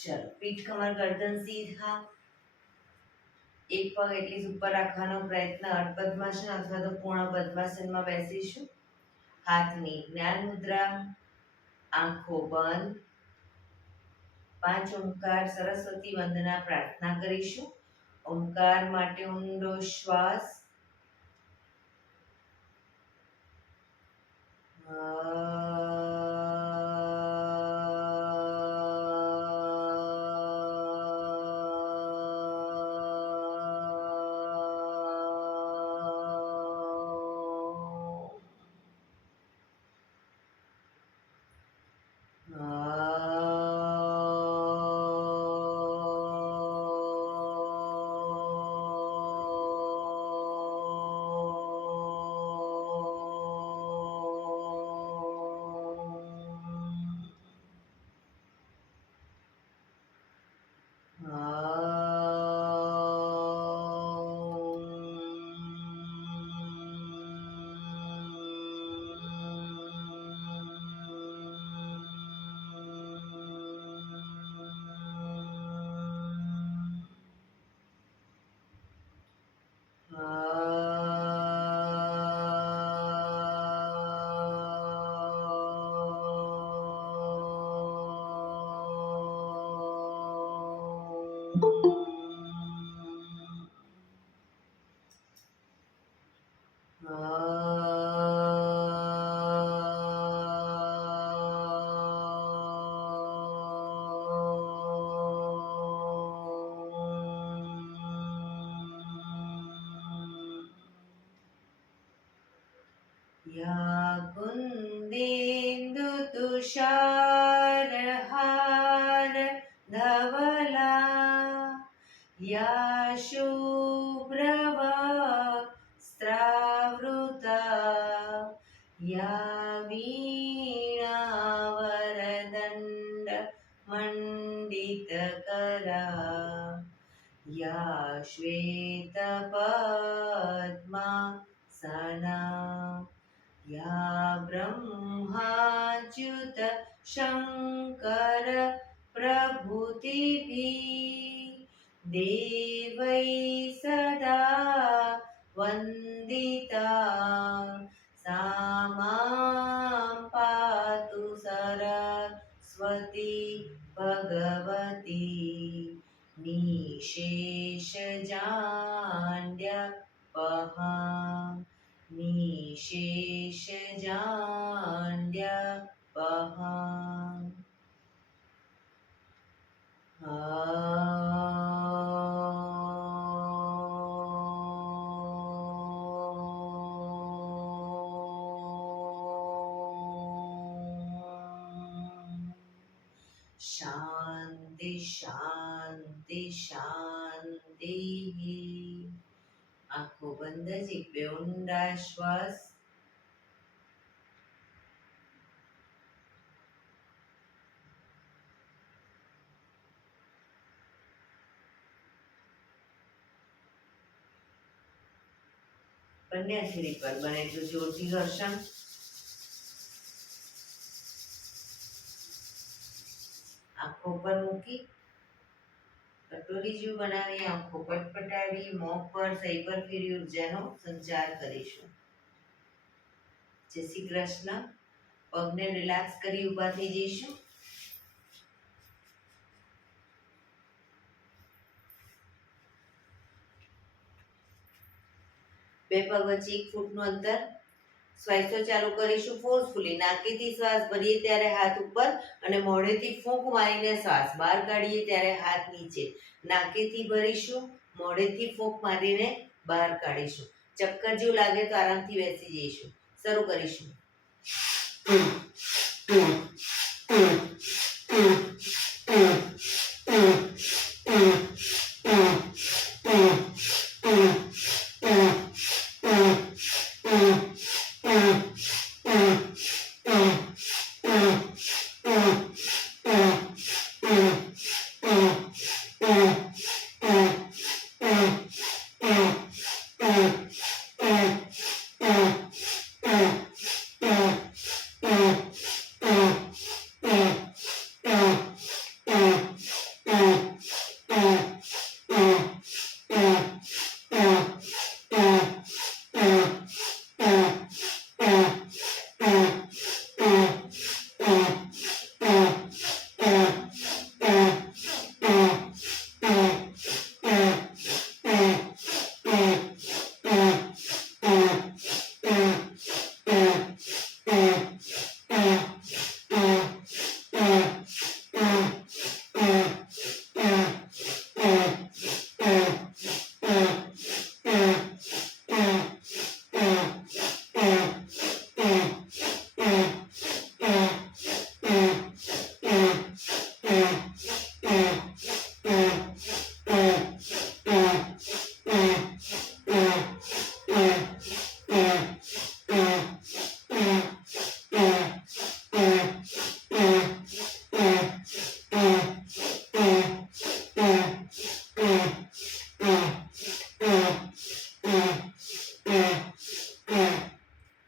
ચલો, પીઠ કમર ગરદન સીધા, એક પગ એટલી જ ઉપર રાખવાનો પ્રયત્ન. અર્ધ પદ્માસન અથવા તો પૂર્ણ પદ્માસનમાં બેસીશું. હાથની જ્ઞાન મુદ્રા, આંખો બંધ. 5 ઓમકાર સરસ્વતી વંદના પ્રાર્થના કરીશું. ઓમકાર માટે ઊંડો શ્વાસ. या कुन्देन्दु तुषारहार धवला, या शुभ्रवस्त्रावृता, या वीणावरदण्ड मण्डितकरा, या श्वेतपद्मासना, या ब्रह्माच्युत शङ्कर प्रभृतिभिः देवैः सदा वन्दिता, सा मां पातु सरस्वती भगवती निशेषजाड्यपहा, निशेषजाड्यपहा. शांति शांति शांति. आंखों बंद, एक पे ऊंडा श्वास. કન્યાશ્રી પર બને એટલું જોરથી ઘર્ષણ. આંખો પર મૂકી કટોરી જેવું બનાવી આંખો પટપટાવી મોં પર સહી પર ફેરી ઉર્જાનો સંચાર કરીશું. જય શ્રી કૃષ્ણ. પગને રિલેક્સ કરી ઊભા થઈ જઈશું. બે પગ વચ્ચે 1 ફૂટનું અંતર. શ્વાસો ચાલુ કરીશું ફોર્સફુલી. નાકેથી શ્વાસ ભરીએ ત્યારે હાથ ઉપર અને મોઢેથી ફૂંક મારીને શ્વાસ બહાર કાઢીએ ત્યારે હાથ નીચે. નાકેથી ભરીશું, મોઢેથી ફૂંક મારીને બહાર કાઢીશું. ચક્કર જેવું લાગે તો આરામથી બેસી જઈશું. શરૂ કરીશું.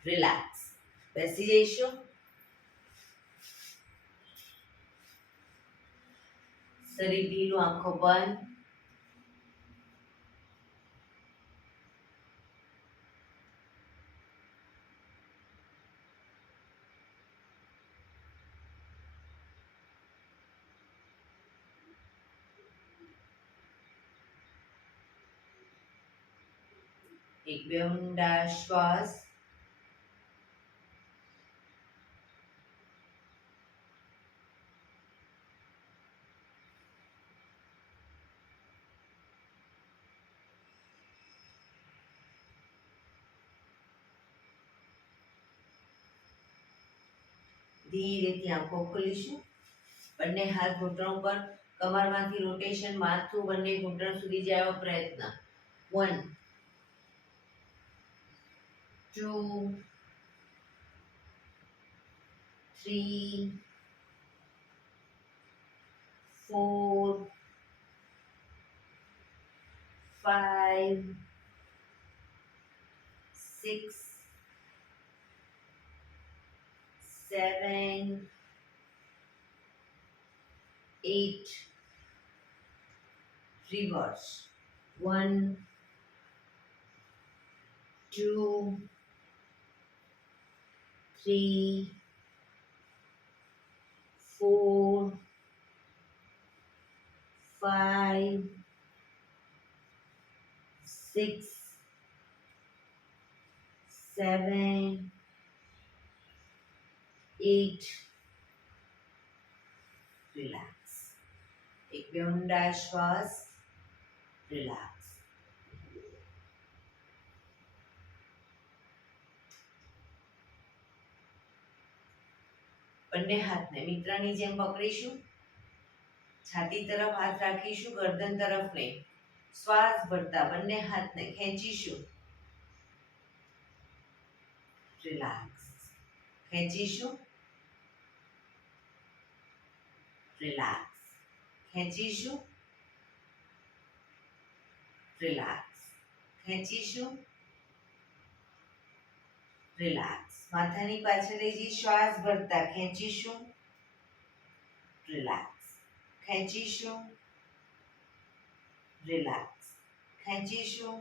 રિલેક્સ. બેસી જઈશું. શરીર ઢીલું, આંખો બંધ. એક બે ઊંડા શ્વાસ. ધીરેથી આંખો ખોલીશું. બંને હાથ ઘૂંટણો પર, કમરમાંથી રોટેશન, માથું બંને ઘૂંટણ સુધી જાય એવો પ્રયત્ન. 1 2 3 4 5 6 7 8 reverse. 1 2 3 4 5 6 7 8 રિલેક્સ. એક બે ઊંડા શ્વાસ. રિલેક્સ. બંને હાથને મિત્રની જેમ પકડીશું. છાતી તરફ હાથ રાખીશું, ગરદન તરફ નહીં. શ્વાસ ભરતા બંને હાથને ખેંચીશું. રિલેક્સ. ખેંચીશું. રિલેક્સ. ખેંચીશું. રિલેક્સ. ખેંચીશું. રિલેક્સ. માથાની પાછળ લઈ જઈ શ્વાસ ભરતા ખેંચીશું. રિલેક્સ. ખેંચીશું. રિલેક્સ. ખેંચીશું.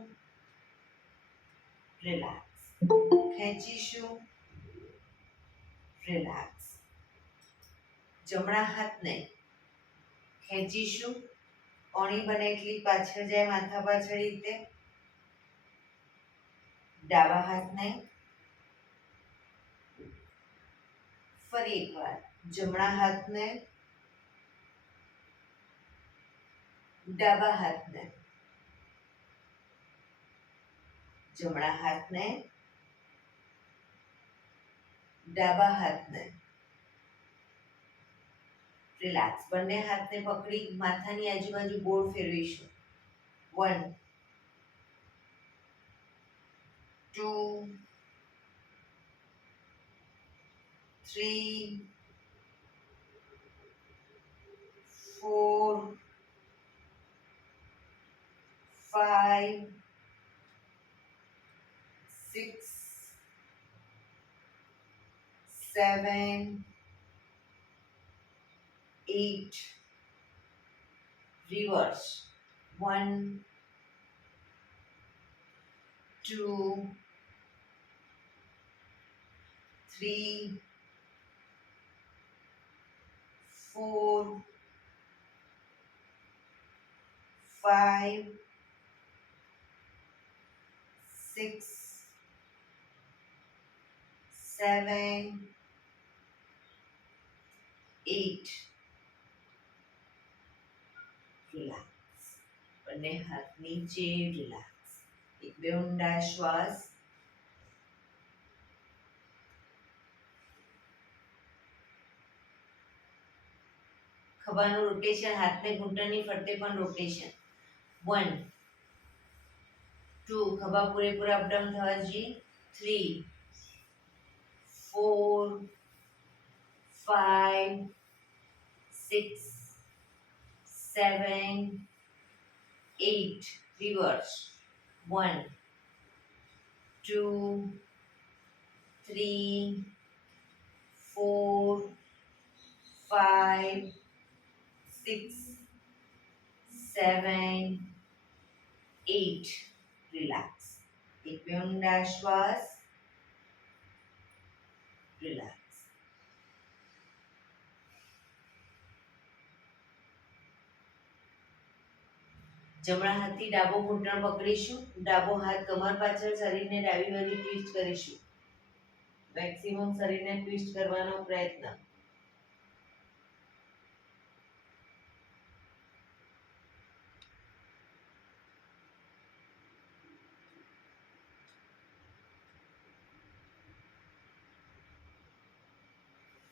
રિલેક્સ. ખેંચીશું. રિલેક્સ. જમણા હાથને ખેંચીશું. કોણી બને એટલી પાછળ જાય, માથા પાછળ રીતે. ડાબા હાથને ફરી એકવાર જમણા હાથને, ડાબા હાથને, જમણા હાથને, ડાબા હાથને. રિલેક્સ. બંને હાથને પકડી માથાની આજુબાજુ ગોળ ફેરવીશું. 1 2 3 4 5 6 7 8 reverse. 1 2 3 4 5 6 7 8 રિલેક્સ. બંને હાથ નીચે. રિલેક્સ. એક બે ઊંડા શ્વાસ. ખભાનું રોટેશન, હાથને ઘૂંટણની ફરતે પણ રોટેશન. 1 2 ખભા પૂરેપૂરા અપડાઉન થવા જોઈએ. 3 4 5 6 7 8 reverse. 1 2 3 4 5 6 7 8 રિલેક્સ એક બે ઊંડા શ્વાસ રિલેક્સ જમણા હાથથી ડાબો ઘૂંટણ પકડીશું ડાબો હાથ કમર પાછળ શરીરને ડાબી બાજુ ટ્વિસ્ટ કરીશું મેક્સિમમ શરીરને ટ્વિસ્ટ કરવાનો પ્રયત્ન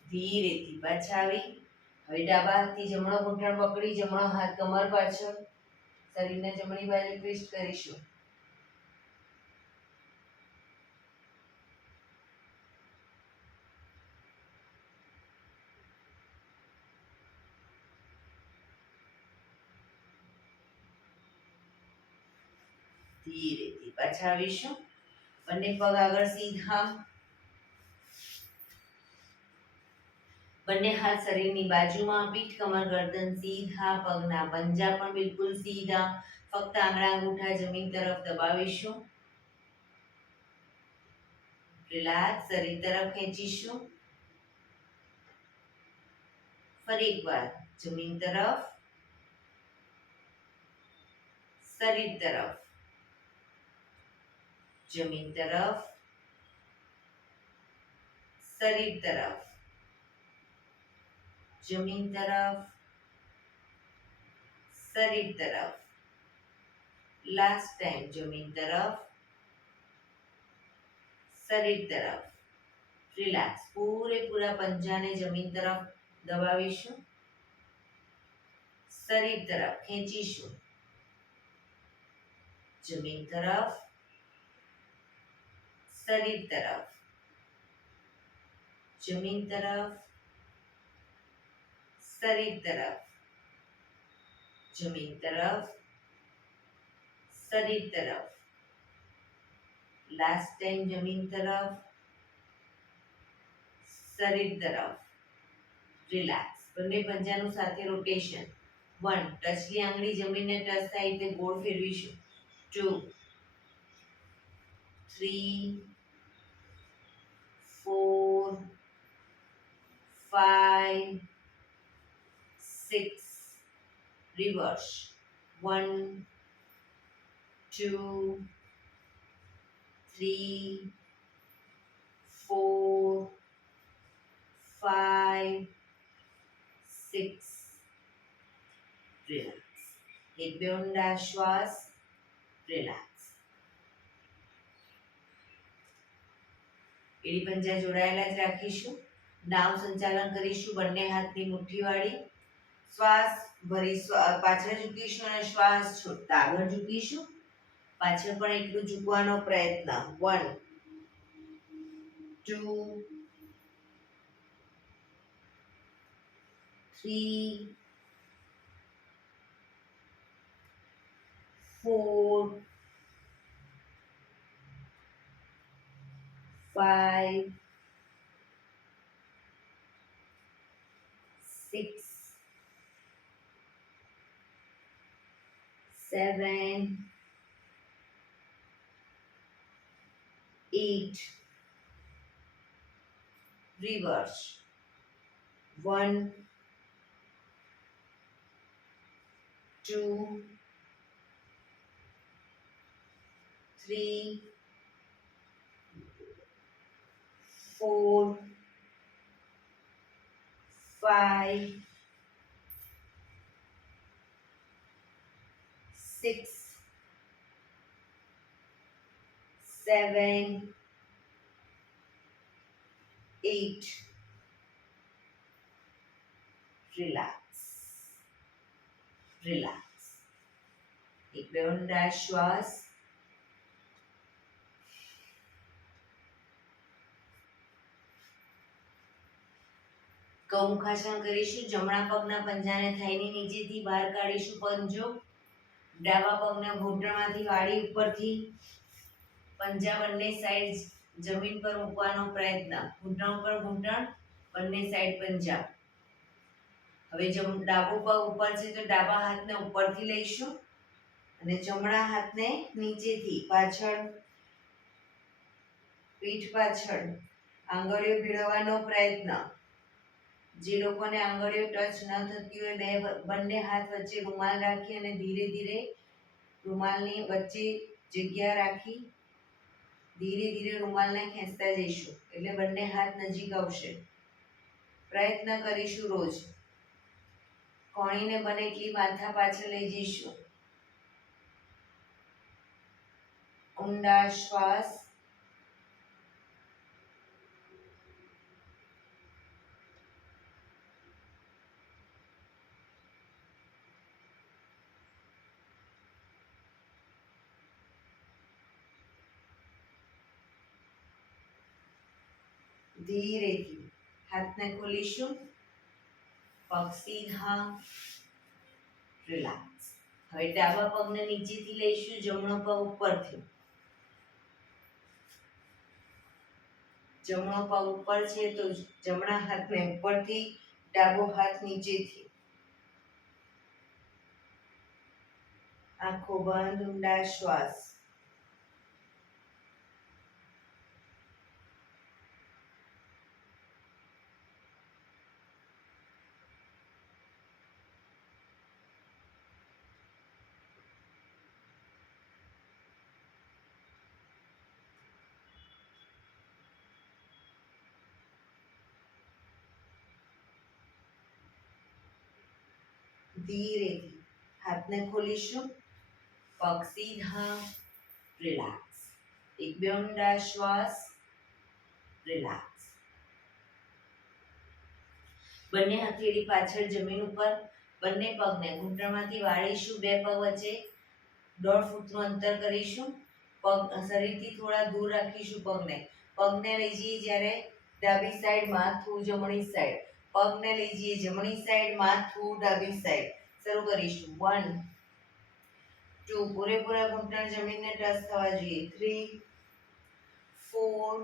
ધીરેથી પાછા આવી હવે ડાબા હાથથી જમણો ઘૂંટણ પકડી જમણો હાથ કમર પાછળ શરીરને જમણી બાજુ ટ્વિસ્ટ કરીશું ધીરેથી પાછા આવીશું બંને પગ આગળ સીધા બંને હાથ શરીરની બાજુમાં પીઠ કમર ગરદન સીધા પગના પંજા પણ બિલકુલ સીધા ફક્ત આંગળા અંગૂઠા જમીન તરફ દબાવીશું રિલેક્સ શરીર તરફ ખેંચીશું ફરી એકવાર જમીન તરફ શરીર તરફ જમીન તરફ શરીર તરફ જમીન તરફ શરીર તરફ લાસ્ટ ટાઈમ જમીન તરફ શરીર તરફ રિલેક્સ પૂરેપૂરા પંજાને જમીન તરફ દબાવીશું શરીર તરફ ખેંચીશું જમીન તરફ શરીર તરફ જમીન તરફ શરીર તરફ જમીન તરફ શરીર તરફ લાસ્ટ ટાઈમ જમીન તરફ શરીર તરફ રિલેક્સ બંને પંજાનું સાથે રોટેશન 1 ટચલી આંગળી જમીનને ટચ થાય એટલે ગોળ ફેરવીશું 2 3 4 5 6 reverse 1 2 3 4 5 6 રિલેક્સ એક બે ઊંડા શ્વાસ રિલેક્સ એડી પંજા જોડાયેલા જ રાખીશું નામ સંચાલન કરીશું બંને હાથની મુઠ્ઠી વાળી શ્વાસ ભરી પાછળ ઝૂકીશું અને શ્વાસ છોડતા આગળ ઝૂકીશું પાછળ પણ એટલું ઝૂકવાનો પ્રયત્ન 1 2 3 4 5 6 7 8 reverse 1 2 3 4 5 6 7 8 relax relax એક બે ઊંડા શ્વાસ કૌમુખાસન કરીશું જમણા પગના પંજાને થાઈની નીચેથી બહાર કાઢીશું પંજો ડાબા પગના ઘૂંટણમાંથી વાળી ઉપરથી પંજા બંને સાઈડ જમીન પર મૂકવાનો પ્રયત્ન, ઘૂંટણ ઉપર ઘૂંટણ, બંને સાઈડ પંજા. હવે ડાબો પગ ઉપર છે તો ડાબા હાથને ઉપરથી લઈશું અને જમણા હાથને નીચેથી પાછળ, પીઠ પાછળ આંગળીઓ ભેળવવાનો પ્રયત્ન. જે લોકોને આંગળીઓ ટચ ન થતી હોય બંને હાથ વચ્ચે રૂમાલ રાખી અને ધીરે ધીરે રૂમાલની વચ્ચે જગ્યા રાખી ધીરે ધીરે રૂમાલને ખેંચતા જઈશું એટલે બંને હાથ નજીક આવશે. પ્રયત્ન કરીશું રોજ. કોણીને બને એટલી માથા પાછળ લઈ જઈશું. ઊંડા શ્વાસ. ધીરેથી હાથને ખોલીશું. પગ સીધા, રિલેક્સ. હવે ડાબા પગને નીચેથી લઈશું, જમણો પગ ઉપરથી. જમણો પગ ઉપર છે તો જમણા હાથને ઉપરથી, ડાબો હાથ નીચેથી. આંખો બંધ, ઊંડા શ્વાસ. ધીરેથી હાથને ખોલીશું. પગ સીધા, રિલેક્સ. એક બે ઊંડા શ્વાસ, રિલેક્સ. બંને હથેળી પાછળ જમીન ઉપર, બંને પગને ઘૂંટણમાંથી વાળીશું. બે પગ વચ્ચે 1.5 ફૂટનું અંતર કરીશું. પગ શરીરથી થોડા દૂર રાખીશું. પગને લઈ જઈએ જ્યારે ડાબી સાઈડ, માથું જમણી સાઈડ. પગને લઈ જઈએ જમણી સાઈડ, માથું ડાબી સાઈડ. શરૂ કરીશું. 1 2 પૂરેપૂરા ઘૂંટણ જમીનને ટચ થવા જોઈએ. 3 4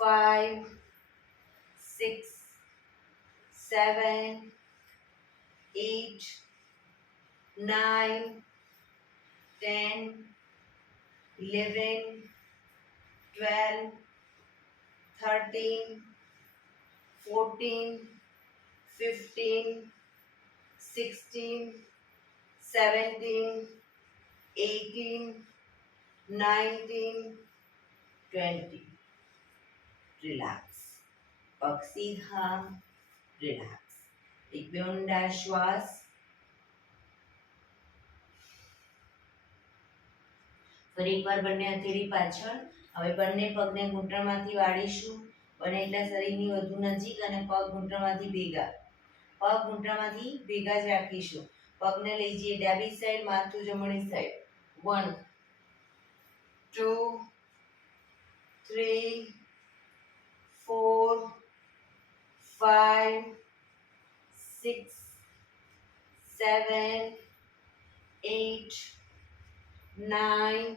5 6 7 8 9 10 11 12 13 14 15 16 17 18 19 20. રિલેક્સ. પગ સીધા, રિલેક્સ. એક બે ઊંડા શ્વાસ. ફરી એકવાર બંને હથેળી પાછળ. હવે બંને પગને ઘૂંટણમાંથી વાળીશું. બને એટલા શરીરની વધુ નજીક અને પગ ઘૂંટણમાંથી ભેગા. પગ ઘૂંટણમાંથી ભેગા જ રાખીશું. પગને લઈ જઈએ ડાબી સાઈડ, માથું જમણી સાઈડ. 1 2 3 4 5 6 7 8 9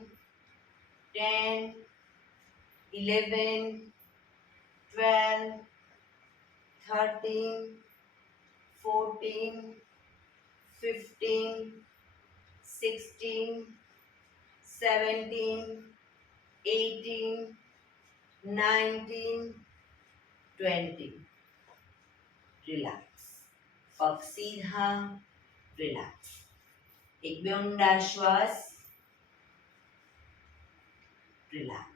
10 11 12 13 14 15 16 17 18 19 20. રિલેક્સ. પગ સીધા, રિલેક્સ. એક બે ઊંડા શ્વાસ, રિલેક્સ.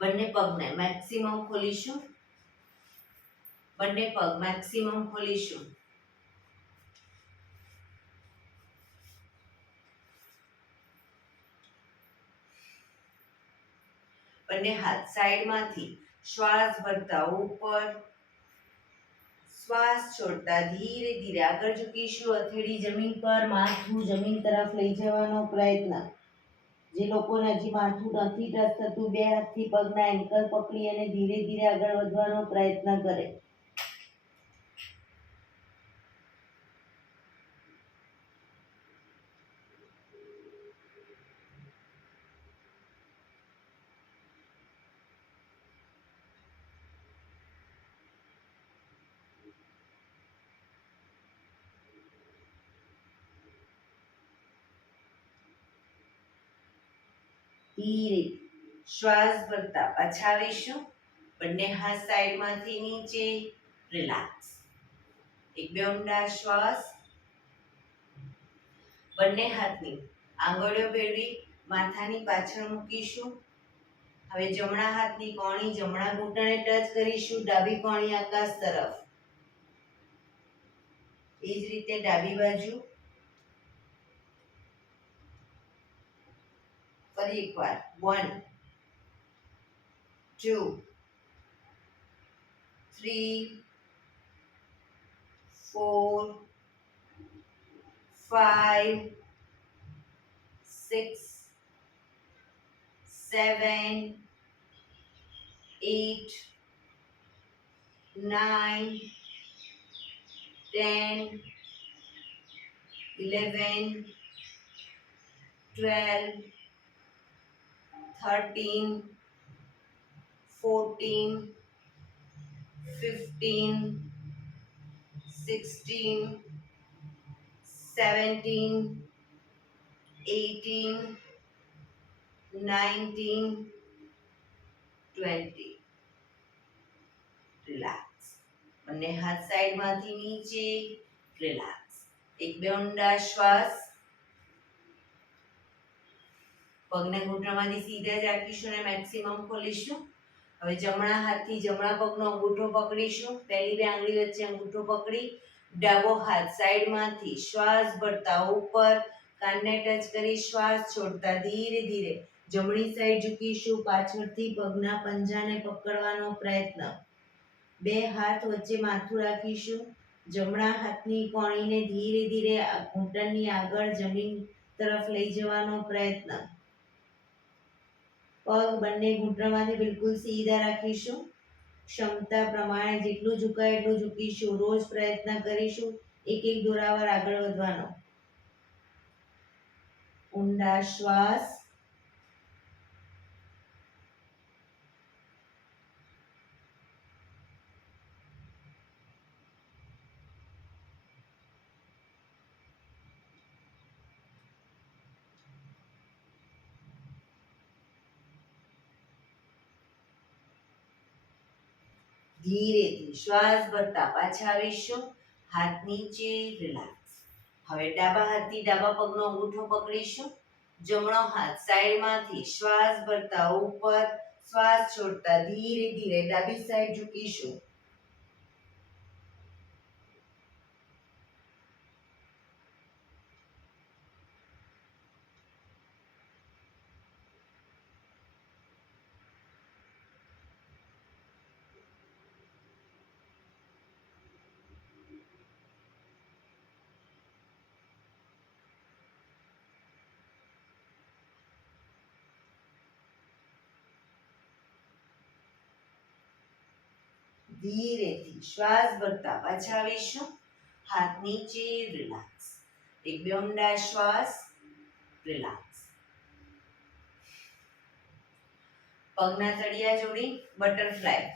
બંને પગને મેક્સિમમ ખોલીશું. બંને પગ મેક્સિમમ ખોલીશું. બંને હાથ સાઈડમાંથી શ્વાસ ભરતા ઉપર, શ્વાસ છોડતા ધીરે ધીરે આગળ ઝૂકીશું. હથેળી જમીન પર, માથું જમીન તરફ લઈ જવાનો પ્રયત્ન. જે લોકોને હજી માથું નથી ટચ થતું, બે હાથથી પગના એન્કલ પકડી અને ધીરે ધીરે આગળ વધવાનો પ્રયત્ન કરે. ધીરે શ્વાસ ભરતા પાછા આવીશું. બંને હાથ સાઈડમાંથી નીચે. રિલેક્સ. એક બે ઊંડા શ્વાસ. બંને હાથની આંગળીઓ ભેળવી માથાની પાછળ મૂકીશું. હવે જમણા હાથની કોણી જમણા ઘૂંટણે ટચ કરીશું. ડાબી કોણી આકાશ તરફ. એ જ રીતે ડાબી બાજુ. ફરી એકવાર 1 2 3 4 5 6 7 8 9 10 11 12 13 14 15 16 17 18 19 20. રિલેક્સ. બંને હાથ સાઈડમાંથી નીચે. રિલેક્સ. એક બે ઊંડા શ્વાસ. પગને ઘૂંટણમાંથી સીધા જ રાખીશું અને મેક્સિમમ ખોલીશું. હવે જમણા હાથથી જમણા પગનો અંગૂઠો પકડીશું. પહેલી બે આંગળી વચ્ચે અંગૂઠો પકડી ડાબો હાથ સાઈડમાંથી શ્વાસ ભરતા ઉપર કાનને ટચ કરી શ્વાસ છોડતા ધીરે ધીરે જમણી સાઈડ ઝૂકીશું. પાછળથી પગના પંજાને પકડવાનો પ્રયત્ન. બે હાથ વચ્ચે માથું રાખીશું. જમણા હાથની કોણીને ધીરે ધીરે ઘૂંટણની આગળ જમીન તરફ લઈ જવાનો પ્રયત્ન. પગ બંને ઘૂંટણમાંથી બિલકુલ સીધા રાખીશું. ક્ષમતા પ્રમાણે જેટલું ઝુકાય એટલું ઝૂકીશું. રોજ પ્રયત્ન કરીશું એક એક દોરાવાર આગળ વધવાનો. ઊંડા શ્વાસ. ધીરેથી શ્વાસ ભરતા પાછા આવીશું. હાથ નીચે. રિલેક્સ. હવે ડાબા હાથથી ડાબા પગનો અંગૂઠો પકડીશું. જમણો હાથ સાઈડમાંથી શ્વાસ ભરતા ઉપર શ્વાસ છોડતા ધીરે ધીરે ડાબી સાઈડ ઝૂકીશું. ધીરેથી શ્વાસ ભરતા પાછા આવીશું. હાથ નીચે. રિલેક્સ. એક બે ઊંડા શ્વાસ. રિલેક્સ. પગના તળિયા જોડી બટરફ્લાય.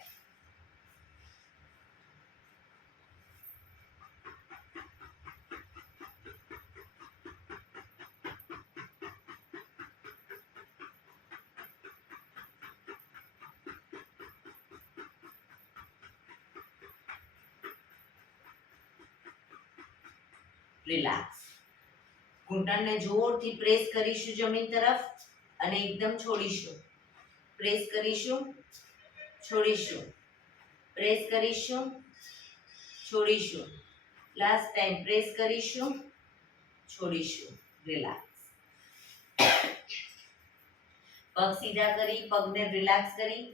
રિલેક્સ. ઘૂંટણને જોરથી પ્રેસ કરીશું જમીન તરફ અને એકદમ છોડીશું. પ્રેસ કરીશું, છોડીશું. પ્રેસ કરીશું, છોડીશું. લાસ્ટ ટાઈમ પ્રેસ કરીશું, છોડીશું. રિલેક્સ. પગ સીધા કરી પગને રિલેક્સ કરી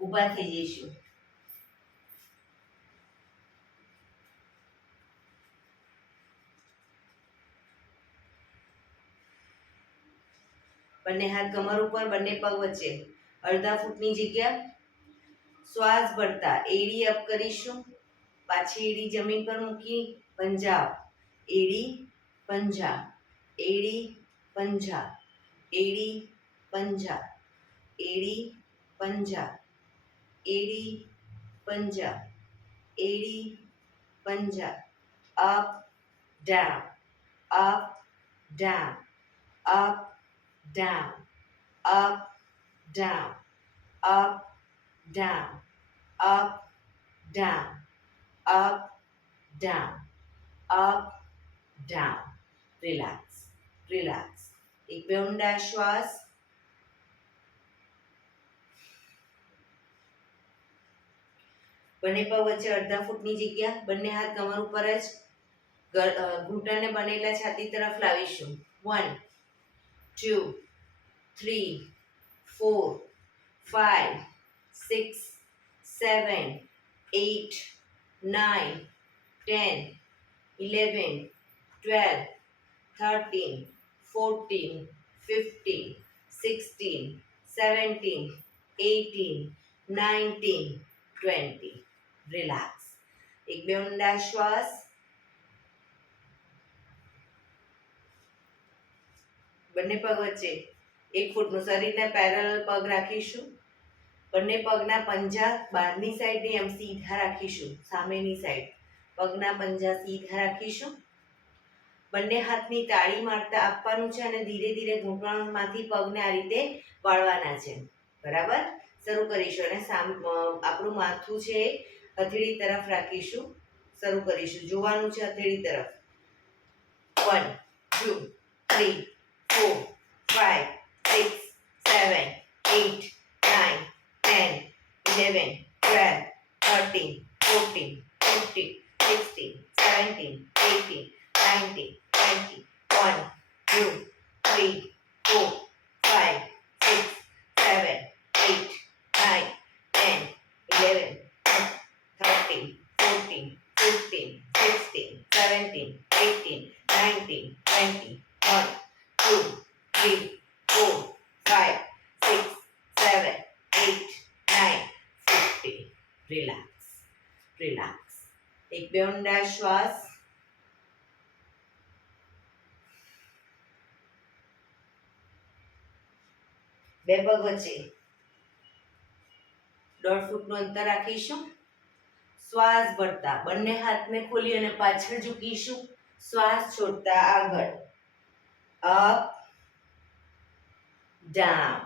ઊભા થઈ જઈશું. બંને હાથ કમર ઉપર, બંને પગ વચ્ચે અડધા ફૂટની જગ્યા. શ્વાસ ભરતા એડી અપ કરીશું. પાછી એડી જમીન પર મૂકી પંજા. એડી પંજા, એડી પંજા, એડી પંજા, એડી પંજા, એડી પંજા, એડી પંજા. Up down, up down, up down, up, down, up, down, up, down, up, down, up, down. Relax, relax. एक पे ઊંડા શ્વાસ. બંને પગ વચ્ચે અડધા ફૂટની જગ્યા, બંને હાથ કમર ઉપર જ, ઘૂંટણને બનેલા છાતી તરફ લાવીશું. 1 2 3 4 5 6 7 8 9 10 11 12 13 14 15 16 17 18 19 20. રિલેક્સ. એક બે ઊંડા શ્વાસ. બંને પગ વચ્ચે 1 ફૂટનું શરીરને પેરેલલ પગ રાખીશું. બંને પગના પંજા બહારની સાઈડની એમ સીધા રાખીશું. સામેની સાઈડ પગના પંજા સીધા રાખીશું. બંને હાથની તાળી મારતા આપવાનું છે અને ધીરે ધીરે ઘૂંટણમાંથી પગને આ રીતે વાળવાના છે. બરાબર. શરૂ કરીશું અને આપણું માથું છે હથેળી તરફ રાખીશું. શરૂ કરીશું. જોવાનું છે હથેળી તરફ. 1 2 3 4 5 6 7 8 9 10 11 12 13 14 15 16 17 18 19 20 1 2 3 4 5 6 7 8 9 10 11 13 14 15 16 17 18 19 20 1 2 3 4 5 6 7 8 9 50. Relax, relax. એક બે ઊંડા શ્વાસ. બે પગ વચ્ચે 1.5 ફૂટનું અંતર રાખીશું. શ્વાસ ભરતા બંને હાથને ખોલી અને પાછળ ઝૂકીશું. શ્વાસ છોડતા આગળ. Up down,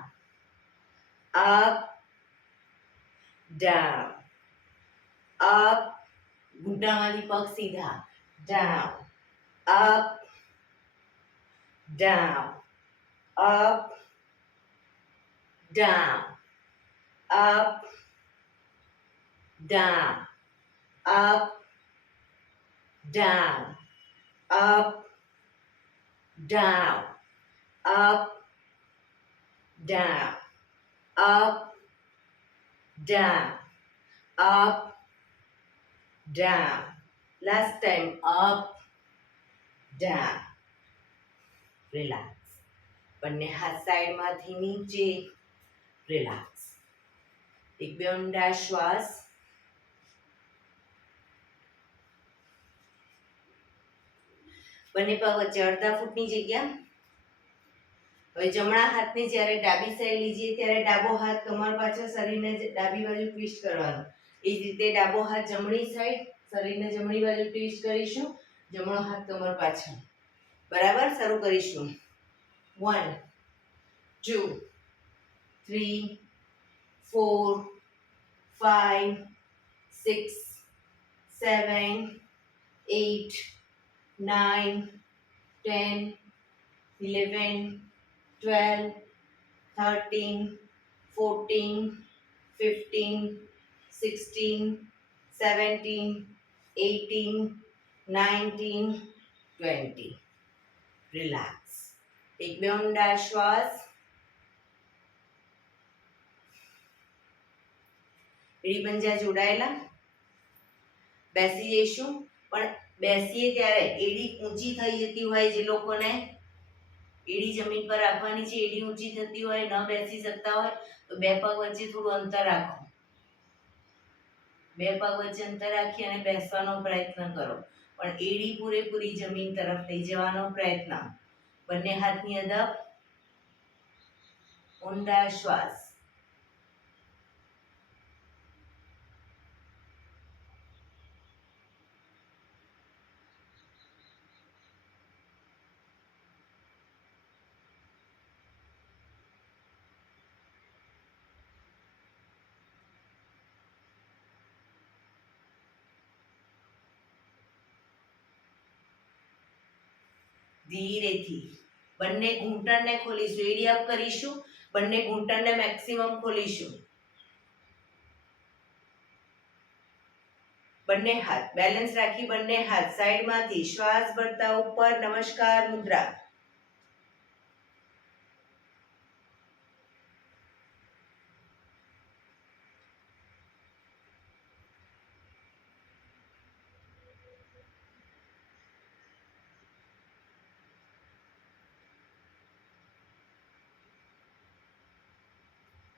up down, up. ઘૂંટણમાંથી પગ સીધા. Down, up down, up down, up down, up, down, up, down, up, down, up, down, up, down. Last time, up, down. Relax. બંને હાથ સાઈડમાંથી નીચે. રિલેક્સ. એક બે ઊંડા શ્વાસ. બંને પગ વચ્ચે અડધા ફૂટની જગ્યા. હવે જમણા હાથને જ્યારે ડાબી સાઈડ લીજીએ ત્યારે ડાબો હાથ કમર પાછળ, શરીરને ડાબી બાજુ ટ્વિસ્ટ કરવાનો. એ જ રીતે ડાબો હાથ જમણી સાઈડ, શરીરને જમણી બાજુ ટ્વિસ્ટ કરીશું. જમણો હાથ કમર પાછળ. બરાબર. શરૂ કરીશું. 1 2 3 4 5 6 7 8 9 10 11 12 13 14 15 16 17 18 19 20. રિલેક્સ. એક બે ઊંડા શ્વાસ. એડી પંજા જોડાયેલા. બેસી જઈશું. પણ બેસીએ ત્યારે એડી ઊંચી થઈ જતી હોય, જે લોકોને એડી જમીન પર રાખવાની છે, એડી ઊંચી થતી હોય, ન બેસી શકતા હોય, તો બે પગ વચ્ચે થોડું અંતર રાખો. બે પગ વચ્ચે અંતર રાખી અને બેસવાનો પ્રયત્ન કરો. પણ એડી પૂરેપૂરી જમીન તરફ લઈ જવાનો પ્રયત્ન. બંને હાથની અદબ. ઊંડા શ્વાસ. ધીરેથી બંને ઘૂંટણને ખોલીશું, એડી અપ કરીશું, બંને ઘૂંટણને મેક્સિમમ ખોલીશું. બંને હાથ બેલેન્સ રાખી, બંને હાથ સાઈડમાંથી શ્વાસ ભરતા ઉપર, નમસ્કાર મુદ્રા.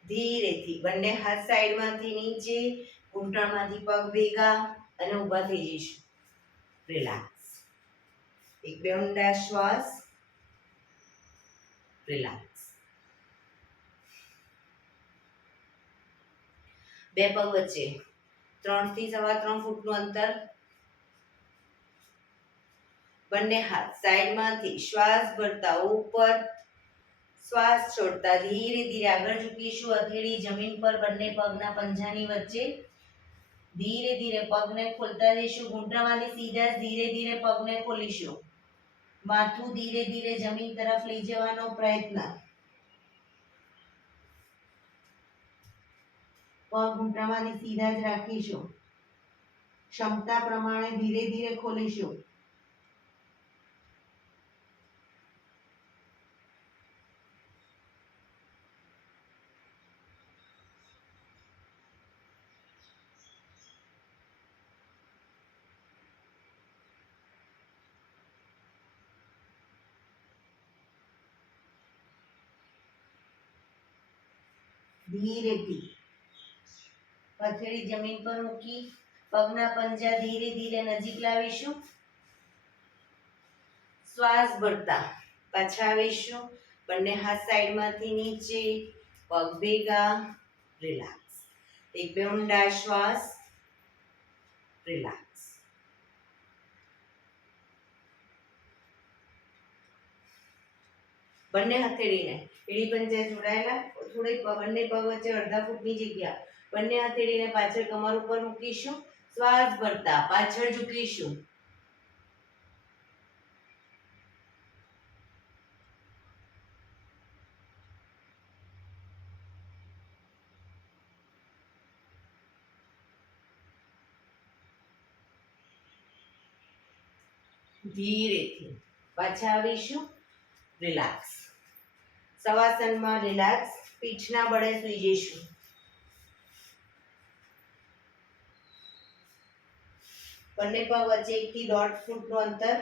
ધીરેથી બંને હાથ સાઈડમાંથી નીચે, ઘૂંટણમાંથી પગ ભેગા અને ઊભા થઈ જઈશું. રિલેક્સ. એક બે ઊંડા શ્વાસ. રિલેક્સ. બે પગ વચ્ચે 3 થી 3.25 ફૂટનું અંતર. બંને હાથ સાઈડમાંથી શ્વાસ ભરતા ઉપર, શ્વાસ છોડતા ધીરે ધીરે આગળ ઝૂકીશું. હથેળી જમીન પર, બંને પગના પંજાની વચ્ચે. ધીરે ધીરે પગને ખોલતા જઈશું. ઘૂંટણમાંથી સીધા ધીરે ધીરે પગને ખોલીશું. માથું ધીરે ધીરે જમીન તરફ લઈ જવાનો પ્રયત્ન. પગ ઘૂંટણમાંથી સીધા જ રાખીશું. ક્ષમતા પ્રમાણે ધીરે ધીરે ખોલીશું. ધીરેથી હથેળી જમીન પર મૂકી, પગના પંજા ધીરે ધીરે નજીક લાવીશું. શ્વાસ ભરતા પાછા આવીશું. બંને હાથ સાઈડમાંથી નીચે, પગ ભેગા. રિલેક્સ. એક બે ઊંડા શ્વાસ. રિલેક્સ. બંને હથેળીને એડી પંજા જોડાયેલા, થોડી બંને પગ વચ્ચે અડધા ફૂટની જગ્યા. બંને હથેળીને પાછળ કમર ઉપર મૂકીશું. શ્વાસ ભરતા પાછળ ઝૂકીશું. ધીરેથી પાછા આવીશું. રિલેક્સ. શવાસનમાં રિલેક્સ. પીઠના બળે સૂઈ જઈશું. બંને પગ વચ્ચે 1 થી 1.5 ફૂટનું અંતર.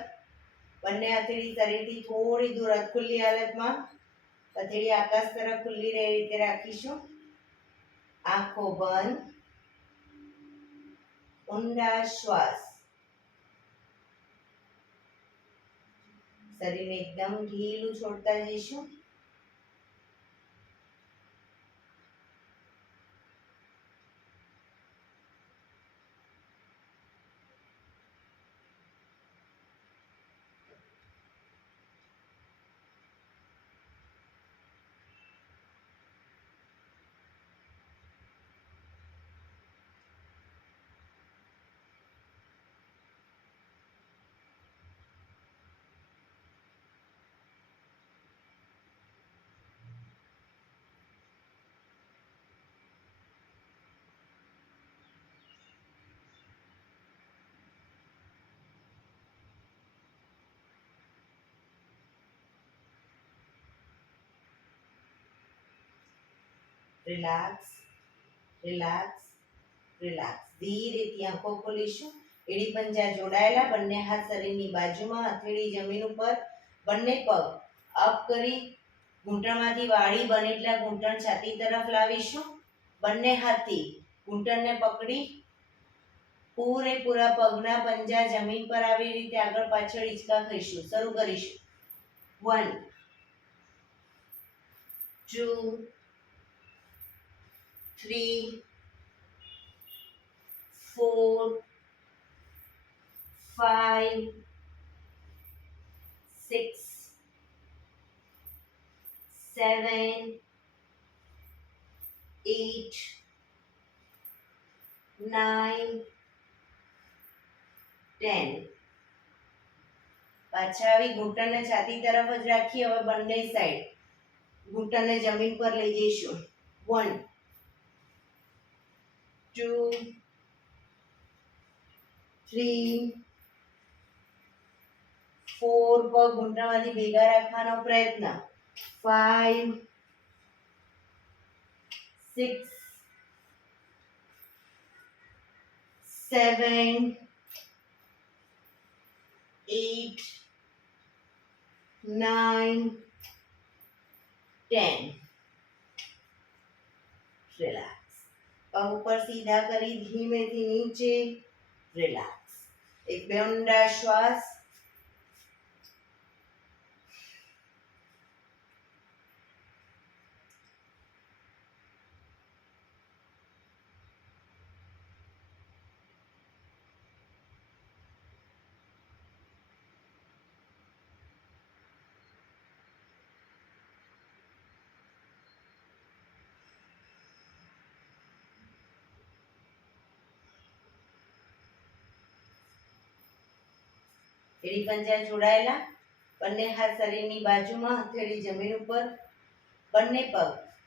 બંને હથેળી શરીરથી થોડી દૂર ખુલ્લી હાલતમાં, હથેળી આકાશ તરફ ખુલ્લી રહે રીતે રાખીશું. આંખો બંધ. ઊંડા શ્વાસ. શરીરને એકદમ ઢીલું છોડતા જઈશું. રિલેક્સ. રિલેક્સ. રિલેક્સ. ધીરેથી આંખો ખોલીશું. એડી પંજા જોડાયેલા, બંને હાથ શરીરની બાજુમાં, હથેળી જમીન ઉપર. બંને પગ અપ કરી ઘૂંટણમાંથી વાળી બને એટલા ઘૂંટણ છાતી તરફ લાવીશું. બંને હાથથી ઘૂંટણને પકડી પૂરેપૂરા પગના પંજા જમીન પર આવી રીતે આગળ પાછળ હિંચકા ખાઈશું. શરૂ કરીશું. 1 2 3 4 5 6 7 8 9 10. પાછા આવી ઘૂંટણને છાતી તરફ જ રાખી હવે બંને સાઈડ ઘૂંટણને જમીન પર લઈ જઈશું 1 2 3 4 પગ ઘૂંટણમાંથી ભેગા રાખવાનો પ્રયત્ન 5 6 7 8 9 10 રિલેક્સ પગ ઉપર સીધા કરી ધીમેથી નીચે રિલેક્સ એક બે ઊંડા શ્વાસ એડી પંજા જોડાયેલા બંને હાથ શરીરની બાજુમાં હથેળી જમીન ઉપર બંને પગ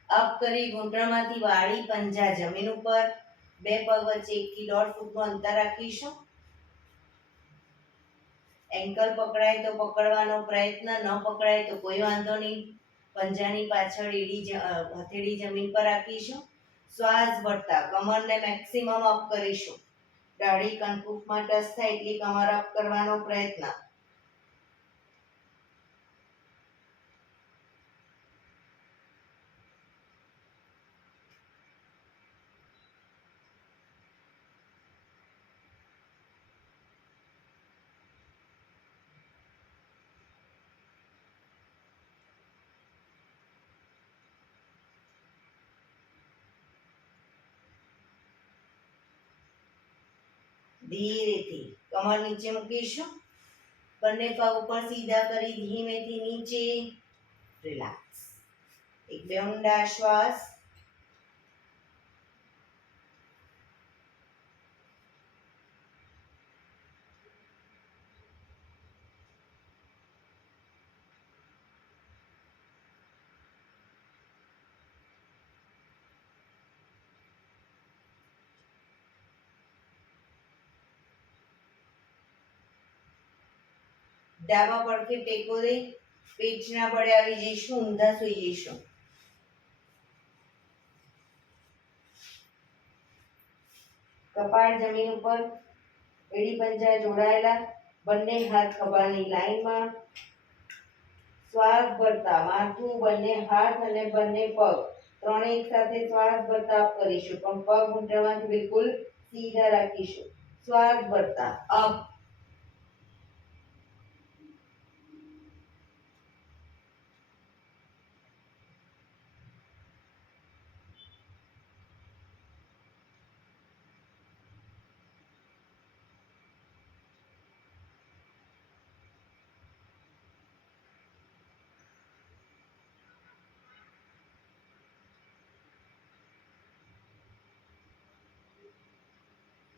અપ કરી ઘૂંટણમાંથી વાળી પંજા જમીન ઉપર બે પગ વચ્ચે 1 થી 1.5 ફૂટનું અંતર રાખીશું એન્કલ પકડાય તો પકડવાનો પ્રયત્ન ન પકડાય તો કોઈ વાંધો નહીં પંજાની પાછળ હથેળી જમીન પર રાખીશું શ્વાસ ભરતા કમરને મેક્સિમમ અપ કરીશું દાઢી કનકુફમાં ટચ થાય એટલી કમર અપ કરવાનો પ્રયત્ન ધીરેથી કમર નીચે મૂકીશું બંને પગ ઉપર સીધા કરી ધીમેથી નીચે રિલેક્સ એક બે ઊંડા શ્વાસ ડાબા પડખે ટેકો દઈ પેટના બળે આવી જઈશું ઊંધા સૂઈ જઈશું કપાળ જમીન ઉપર એડી પંજા જોડાયેલા બંને હાથ ખભાની લાઈનમાં શ્વાસ ભરતા માથું બંને હાથ અને બંને પગ ત્રણે એક સાથે શ્વાસ ભરતા અપ કરીશું પણ પગ ઘૂંટણમાંથી બિલકુલ સીધા રાખીશું શ્વાસ ભરતા અપ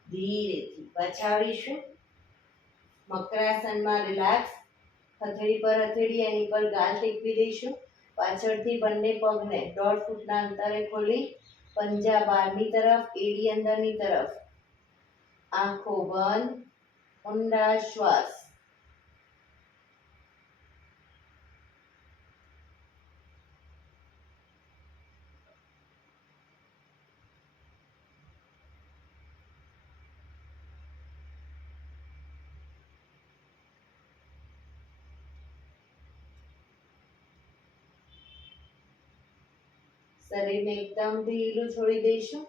ધીરેથી પાછા આવીશું મકરાસનમાં રિલેક્સ હથેળી પર હથેળી એની પર ગાલ ટેકવી દઈશું પાછળથી બંને પગને 1.5 ફૂટના અંતરે ખોલી પંજા બહારની તરફ એડી અંદરની તરફ આંખો બંધ ઊંડા શ્વાસ શરીરને એકદમ ઢીલું છોડી દઈશું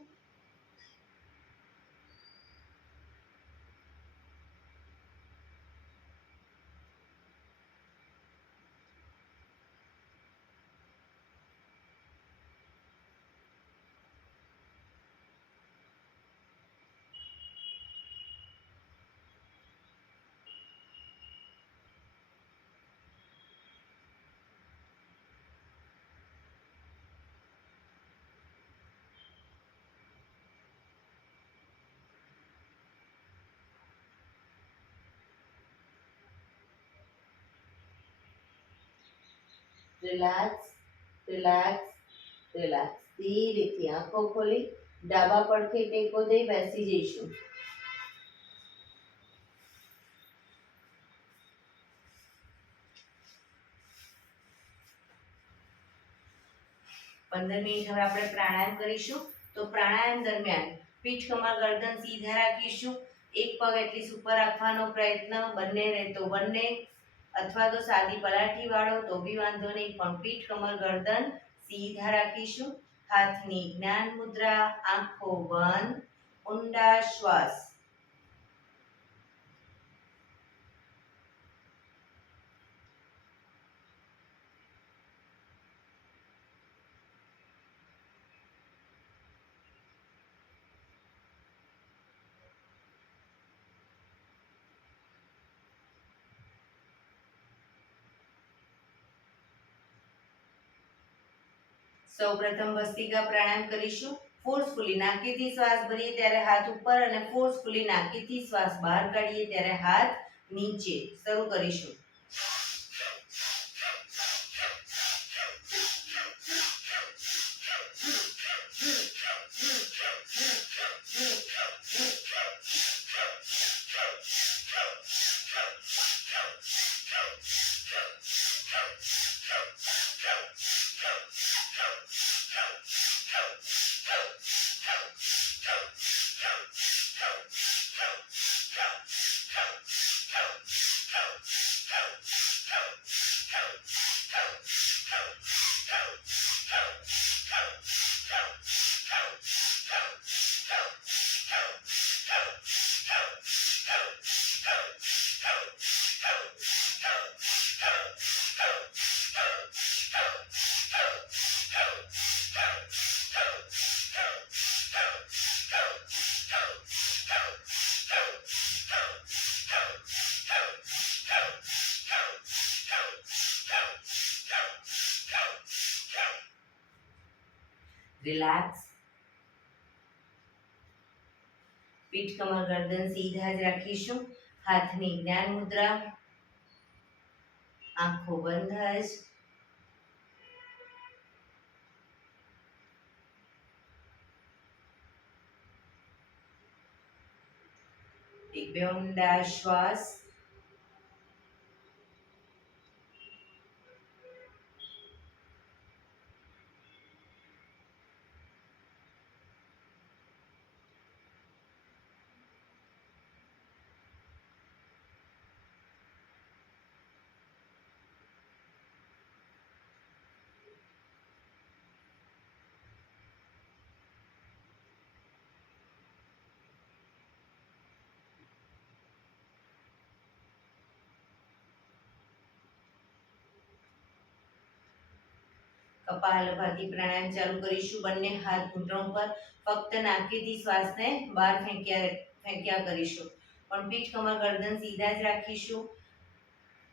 રિલેક્સ, રિલેક્સ, રિલેક્સ. ધીરેથી આંખો ખોલી ડાબા પડખે ટેકો દઈ બેસી જઈશું. પંદર મિનિટ હવે આપણે પ્રાણાયામ કરીશું. તો પ્રાણાયામ દરમિયાન પીઠ કમર ગરદન સીધા રાખીશું. એક પગ એટલી ઉપર રાખવાનો પ્રયત્ન, બંને રહે તો બંને, અથવા તો સાદી પલાઠી વાળો તો બી વાંધો નહીં, પણ પીઠ કમર ગરદન સીધા રાખીશું. હાથની જ્ઞાન મુદ્રા, આંખો બંધ, ઊંડા શ્વાસ. સૌપ્રથમ ભસ્ત્રિકા પ્રાણાયામ કરીશું. ફોર્સફુલી નાકેથી શ્વાસ ભરીએ ત્યારે હાથ ઉપર અને ફોર્સફુલી નાકેથી શ્વાસ બહાર કાઢીએ ત્યારે હાથ નીચે. શરૂ કરીશું. રિલેક્સ. પીઠ કમર ગરદન સીધા જ રાખીશું. હાથની જ્ઞાન મુદ્રા, આંખો બંધ જ. એક બે ઊંડા શ્વાસ. કપાલભાતિ પ્રાણાયામ ચાલુ કરીશું. બંને હાથ ઘૂંટણ પર, ફક્ત નાકેથી શ્વાસને બહાર ફેંક્યા કરીશું. પણ પીઠ કમર ગરદન સીધા જ રાખીશું.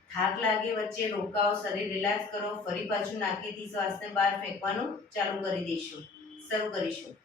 થાક લાગે વચ્ચે રોકાઓ, શરીર રિલેક્સ કરો, ફરી પાછું નાકેથી શ્વાસને બહાર ફેંકવાનું ચાલુ કરી દઈશું. શરૂ કરીશું.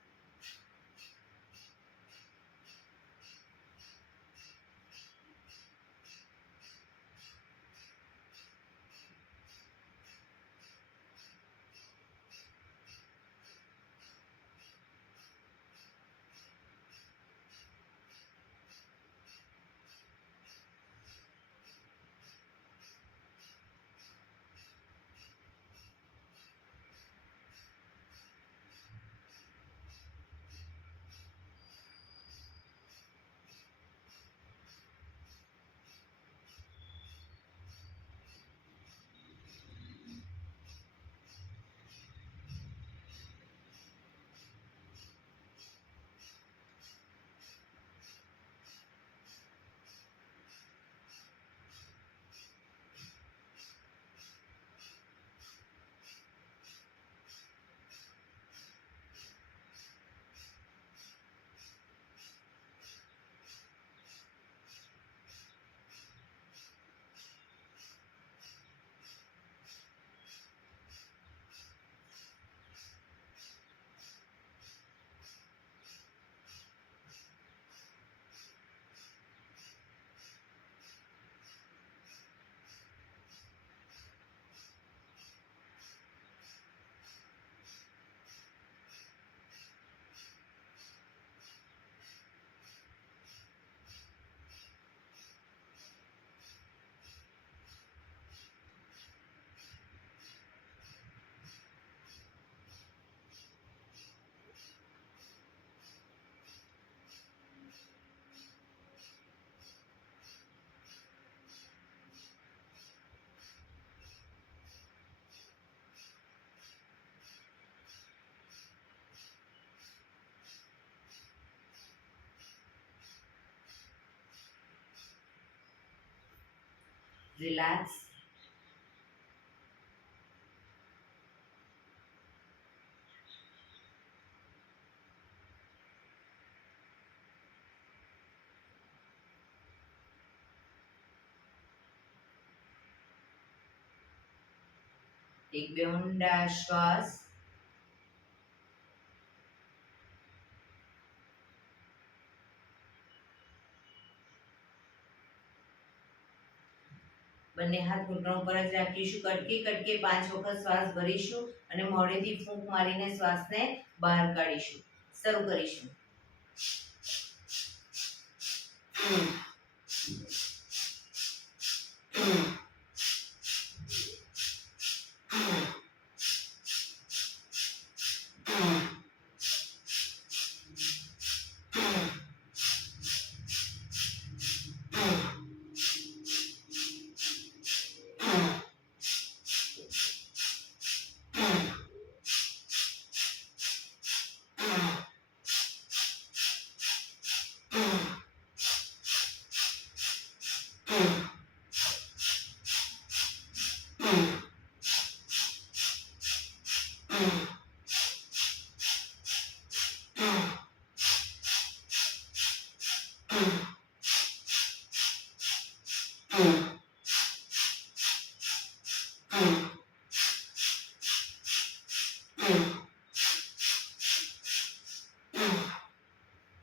રિલેક્સ. એક બે ઊંડા શ્વાસ. બંને હાથ ઘૂંટણો પર જ રાખીશું. કટકે કટકે 5 વખત શ્વાસ ભરીશું અને મોઢેથી ફૂંક મારીને શ્વાસને બહાર કાઢીશું. શરૂ કરીશું.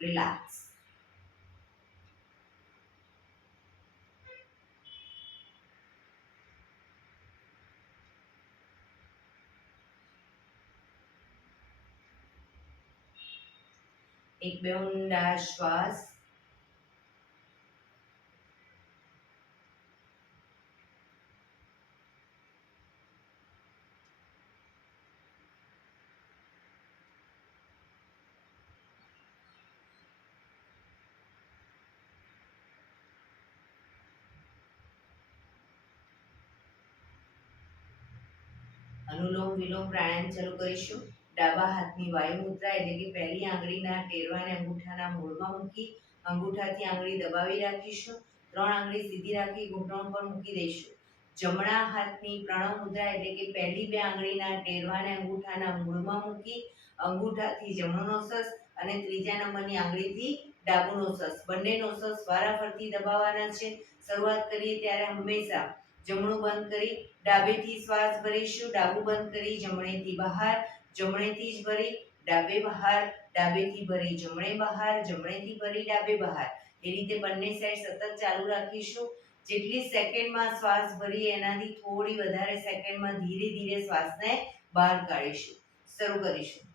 રિલેક્સ. એક બે ઊંડા શ્વાસ. અનુલોમ વિલોમ પ્રાણાયામ શરૂ કરીશું. ડાબા હાથની વાયુ મુદ્રા એટલે કે પહેલી આંગળીના ટેરવાને અંગૂઠાના મૂળમાં મૂકી અંગૂઠાથી આંગળી દબાવી રાખીશું. 3 આંગળી સીધી રાખી ઘૂંટણ પર મૂકી દઈશું. જમણા હાથની પ્રણવ મુદ્રા એટલે કે પહેલી 2 આંગળીના ટેરવાને અંગૂઠાના મૂળમાં મૂકી અંગૂઠાથી જમણો નોસસ અને ત્રીજા નંબરની આંગળીથી ડાબુ નોસસ બંને નોસસ વારાફરતી દબાવવાના છે. શરૂઆત કરીએ ત્યારે હંમેશા જમણું બંધ કરી ડાબેથી શ્વાસ ભરીશું. ડાબું બંધ કરી જમણેથી બહાર, જમણેથી જ ભરી ડાબે બહાર, ડાબેથી ભરી જમણે બહાર, જમણેથી ભરી ડાબે બહાર. એ રીતે બંને સાઈડ સતત ચાલુ રાખીશું. જેટલી સેકન્ડમાં શ્વાસ ભરી એનાથી થોડી વધારે સેકન્ડમાં ધીરે ધીરે શ્વાસને બહાર કાઢીશું. શરૂ કરીશું.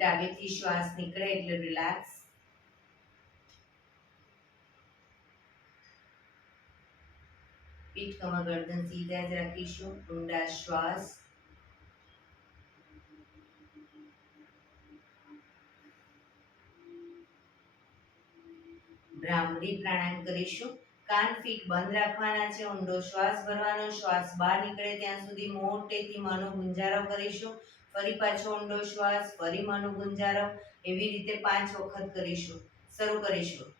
ડાબેથી શ્વાસ નીકળે એટલે રિલેક્સ. પીઠ કમર ગરદન સીધા જ રાખીશું. ઊંડા શ્વાસ. ભ્રામરી પ્રાણાયામ કરીશું. કાન ફીટ બંધ રાખવાના છે. ઊંડો શ્વાસ ભરવાનો. શ્વાસ બહાર નીકળે ત્યાં સુધી મોટેથી મોંનો ગુંજારો કરીશું. ફરી પાછો ઊંડો શ્વાસ, ફરી મોંનો ગુંજારો. એવી રીતે 5 વખત કરીશું. શરૂ કરીશું.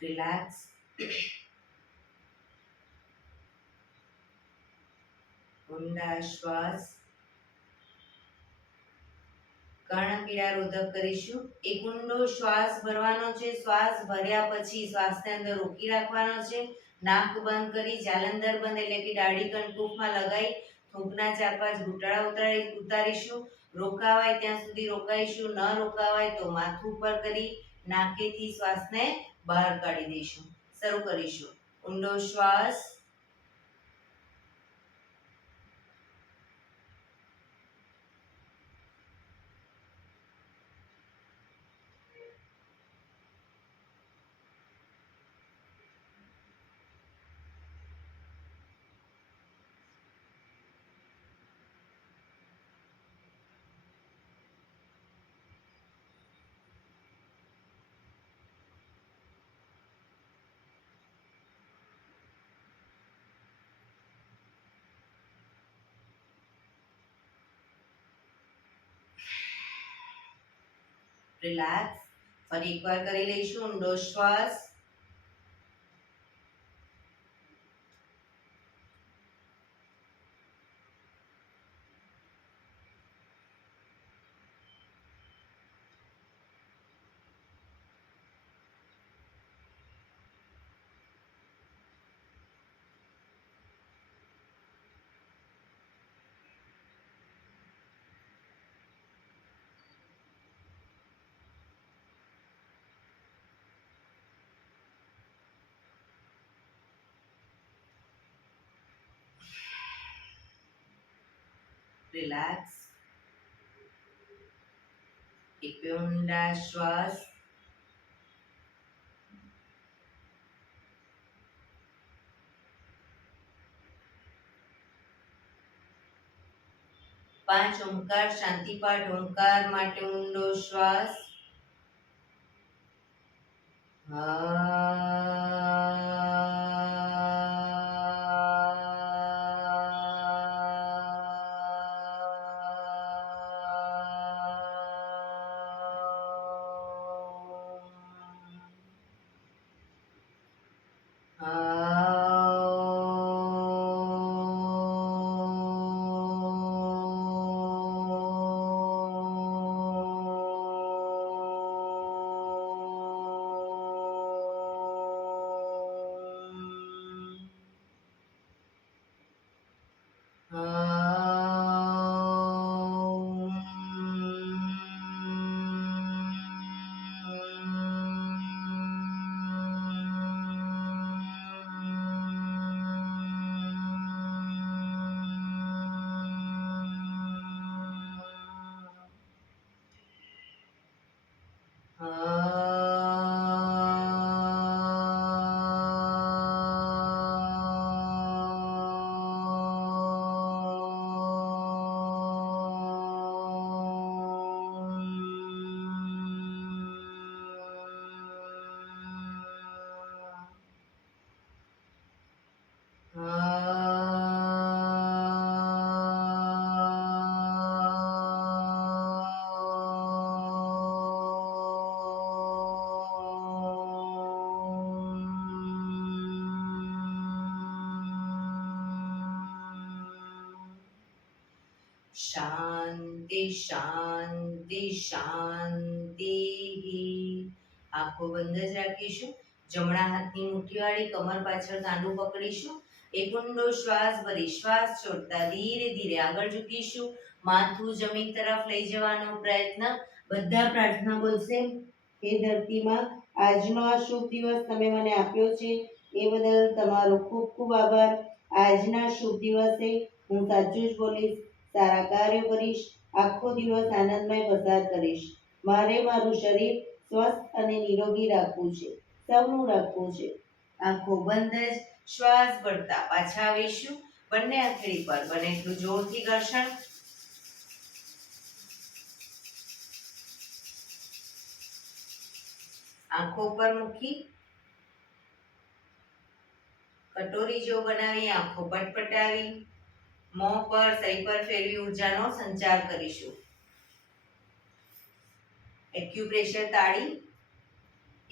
રિલેક્સ. ઊંડા શ્વાસ. કર્ણપીડા રોધક કરીશું. એક ઊંડો શ્વાસ ભરવાનો છે. શ્વાસ ભર્યા પછી શ્વાસને અંદર રોકી રાખવાનો છે. નાક બંધ કરી જાલંધર બંધ એટલે કે દાઢી કંઠૂફમાં લગાઈ થૂંકના 4-5 ઘૂંટડા ઉતારીશું. રોકાવાય ત્યાં સુધી રોકાઈશું. ન રોકાવાય તો માથું ઉપર કરી નાકેથી શ્વાસને બહાર કાઢી દઈશું. શરૂ કરીશું. ઊંડો શ્વાસ. રિલેક્સ. ફરી એકવાર કરી લઈશું. ઊંડો શ્વાસ. રિલેક્સ. એક ઊંડા શ્વાસ. પાંચ ઓમકાર શાંતિપાઠ. ઓમકાર માટે ઊંડો શ્વાસ. શાંતિ શાંતિ શાંતિ. આંખો બંધ જ રાખીશું. જમણા હાથની મુઠ્ઠી વાળી કમર પાછળ કાંડું પકડીશું. એક ઊંડો શ્વાસ ભરી શ્વાસ છોડતા ધીરે ધીરે આગળ ઝૂકીશું. માથું જમીન તરફ લઈ જવાનો પ્રયત્ન. બધા પ્રાર્થના બોલશે. હે ધરતીમાં, આજનો આ શુભ દિવસ તમે મને આપ્યો છે એ બદલ તમારો ખૂબ ખૂબ આભાર. આજના શુભ દિવસે હું સાચું જ બોલીશ, સારા કાર્યો કરીશ, આખો દિવસ આનંદમય પસાર કરીશ. મારે મારું શરીર સ્વસ્થ અને નિરોગી રાખવું છે, સૌનું રાખવું છે. આંખો બંધ જ શ્વાસ ભરતા પાછા આવીશું. બંને હથેળી પર બને એટલું જોરથી ઘર્ષણ. આંખો પર મૂકી કટોરી જેવો બનાવી આંખો પટપટાવી મોં પર સહી પર ફેરવી ઊર્જાનો સંચાર કરીશું. એક્યુપ્રેશર તાળી.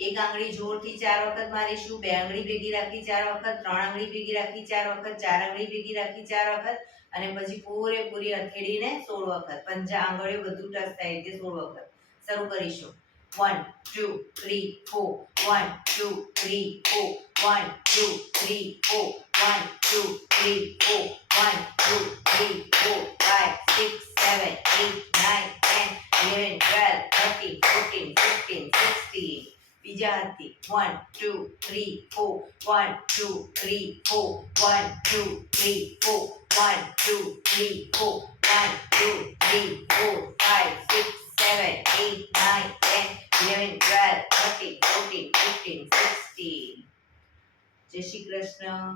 એક આંગળી જોરથી 4 વખત મારીશું. બે આંગળી ભેગી રાખી 4 વખત, 3 આંગળી ભેગી રાખી 4 વખત, 4 આંગળી ભેગી રાખી 4 વખત અને પછી પૂરેપૂરી હથેળીને 16 વખત. પંજા આંગળીઓ બધું ટચ થાય તે 16 વખત. શરૂ કરીશું. 1 2 3 4 1 2 3 4 1 2 3 4 1 2 3 4 1 2 3 4 5 6 7 8 9 10 11 12 13 14 15 16. બીજા હાથથી 1 2 3 4 1 2 3 4 1 2 3 4 1 2 3 4 1 2 3 4 5 6 7 8 9 10 11 12 13 14 15 16. જય શ્રી કૃષ્ણ.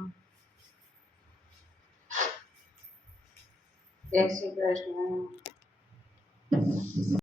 જય શ્રી કૃષ્ણ.